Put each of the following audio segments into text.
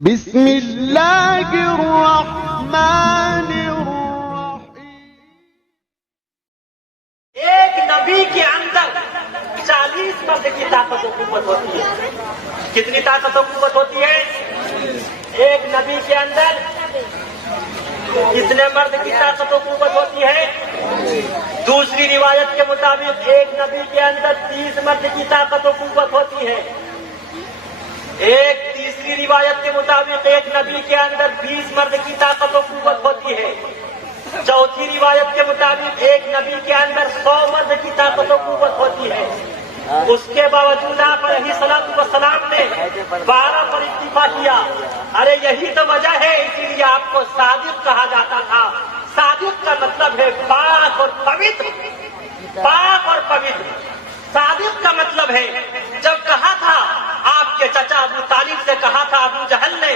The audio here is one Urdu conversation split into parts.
بسم اللہ الرحمن الرحیم۔ ایک نبی کے اندر 40 مرد کی طاقت و قوت ہوتی ہے۔ کتنی طاقت و قوت ہوتی ہے؟ ایک نبی کے اندر کتنے مرد کی طاقت و قوت ہوتی ہے؟ دوسری روایت کے مطابق ایک نبی کے اندر 30 مرد کی طاقت و قوت ہوتی ہے۔ ایک تیسری روایت کے مطابق ایک نبی کے اندر 20 مرد کی طاقت و قوت ہوتی ہے۔ چوتھی روایت کے مطابق ایک نبی کے اندر 100 مرد کی طاقت و قوت ہوتی ہے۔ اس کے باوجود آپ علیہ الصلوۃ والسلام نے 12 پر اکتفا کیا۔ ارے یہی تو وجہ ہے، اسی لیے آپ کو صادق کہا جاتا تھا۔ صادق کا مطلب ہے پاک اور پوتر، پاک اور پوتر۔ صادق کا مطلب ہے، جب کہا تھا آپ کے چچا ابو طالب سے کہا تھا ابو جہل نے،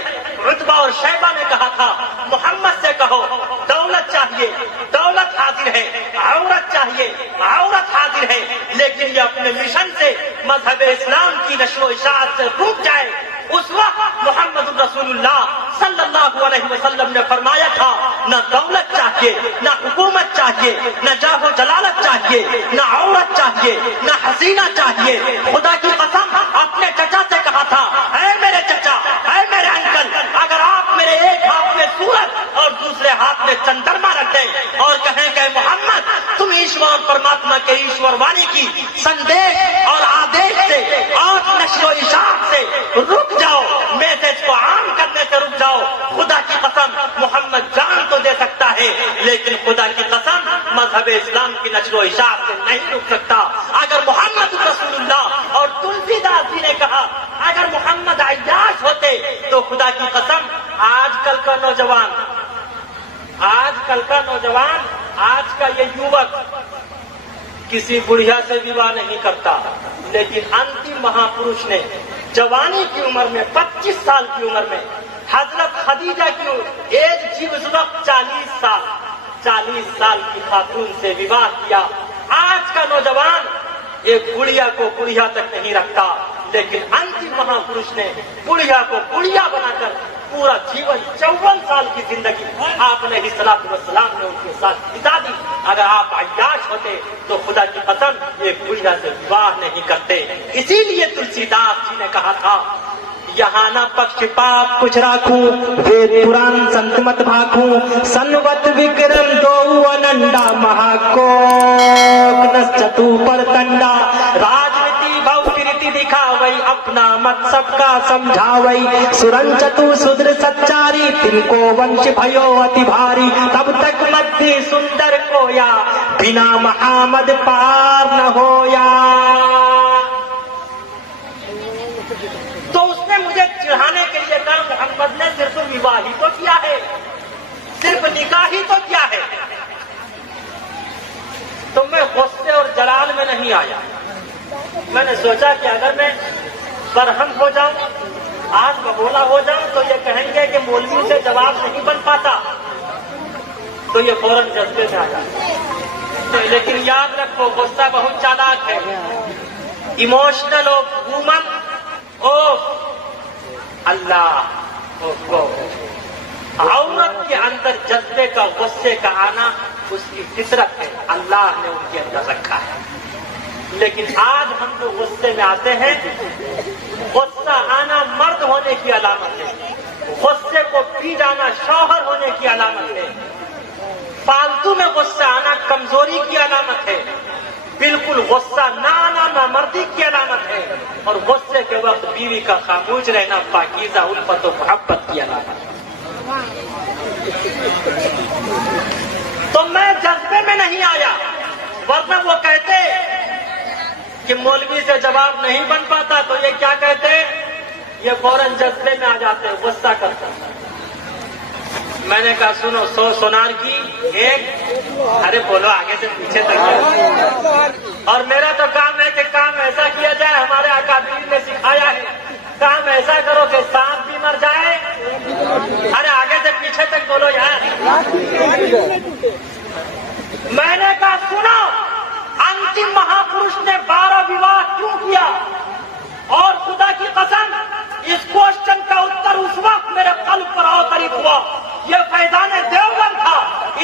عتبہ اور شیبہ نے کہا تھا محمد سے کہو دولت چاہیے، دولت حاضر ہے، عورت چاہیے، عورت حاضر ہے، لیکن یہ اپنے مشن سے مذہب اسلام کی نشر و اشاعت سے رک جائے۔ اس وقت محمد رسول اللہ صلی اللہ علیہ وسلم نے فرمایا تھا، نہ دولت چاہیے، نہ حکومت چاہیے، نہ جاہ و جلالت چاہیے، نہ عورت چاہیے، نہ حسینہ چاہیے۔ خدا کی قسم اپنے چچا سے کہا تھا، اے میرے چچا، اے میرے انکل، اگر آپ میرے ایک ہاتھ میں سورج اور دوسرے ہاتھ میں چندرما رکھ دیں اور کہیں کہ محمد تم ایشور پرماتما کے ایشور وانی کی سندیش اور آدیش سے اور نشر و اشاعت سے رک جاؤ، میسج کو عام کرنے سے رک جاؤ، خدا کی قسم محمد جان تو دے سکتا ہے لیکن خدا کی قسم مذہب اسلام کی نشر و اشاعت سے نہیں رک سکتا۔ اگر محمد رسول اللہ اور تلسی داس جی نے کہا اگر محمد عیاش ہوتے تو خدا کی قسم آج کل کا نوجوان، آج کا یہ یوک کسی بڑھیا سے وواہ نہیں کرتا، لیکن انتم مہا پروش نے جوانی کی عمر میں 25 سال کی عمر میں حضرت خدیجہ کی ایج تھی اس وقت 40 سال کی خاتون سے وواہ کیا۔ آج کا نوجوان ایک بڑھیا کو بڑھیا تک نہیں رکھتا، لیکن انتم مہا پروش نے بڑھیا کو بڑھیا بنا کر پورا جیون 54 سال کی زندگی آپ نے الصلوۃ والسلام نے ان کے ساتھ بتا دی۔ اگر آپ عیاش ہوتے تو خدا کی قسم ایک بڑھیا سے وواہ نہیں کرتے۔ اسی لیے تلسی داس جی نے کہا تھا، یہاں نہ پکش پاپ کچھ راکھوں، وید پران سنت مت بھاکھوں، سنوت وکرم دو اننڈا مہاکوک نس چتو پر تنڈا، راجنیتی بھو کریتی دکھاوئی، اپنا مت سب کا سمجھاوئی، سرن چتو سدر سچاری، تن کو ونش بھیو اتی بھاری، تب تک مدھی سندر کویا، بنا محمد پار نہ ہویا۔ تو اس نے مجھے چڑھانے کے لیے کہا محمد نے صرف وواہ ہی تو کیا ہے، صرف نکاح ہی تو کیا ہے۔ تو میں غصے اور جلال میں نہیں آیا، میں نے سوچا کہ اگر میں برہم ہو جاؤں، آج ببولا ہو جاؤں تو یہ کہیں گے کہ مولوی سے جواب نہیں بن پاتا، تو یہ فوراً جذبے میں آ جاتا۔ لیکن یاد رکھو غصہ بہت چالاک ہے، ایموشنل آف وومن اللہ عورت کے اندر جذبے کا، غصے کا آنا اس کی فطرت ہے، اللہ نے ان کے اندر رکھا ہے۔ لیکن آج ہم جو غصے میں آتے ہیں، غصہ آنا مرد ہونے کی علامت ہے، غصے کو پی جانا شوہر ہونے کی علامت ہے، فالتو میں غصہ آنا کمزوری کی علامت ہے، بالکل غصہ نہ آنا نامردی کی علامت ہے، اور غصے کے وقت بیوی کا خاموش رہنا پاکیزہ الفت و محبت کی علامت ہے۔ تو میں جذبے میں نہیں آیا، ورنہ وہ کہتے کہ مولوی سے جواب نہیں بن پاتا تو یہ کیا کہتے، یہ فوراً جذبے میں آ جاتے، غصہ کرتے۔ میں نے کہا سنو، 100 سونار کی ایک، ارے بولو آگے سے پیچھے تک، اور میرا تو کام ہے کہ کام ایسا کیا جائے، ہمارے اکابرین نے سکھایا ہے، کام ایسا کرو کہ سانپ بھی مر جائے، ارے آگے سے پیچھے تک بولو یار۔ میں نے کہا سنو، انتم مہا پروش نے 12 وواہ کیوں کیا، اور خدا کی قسم اس کوشچن کا اتر اس وقت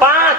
5।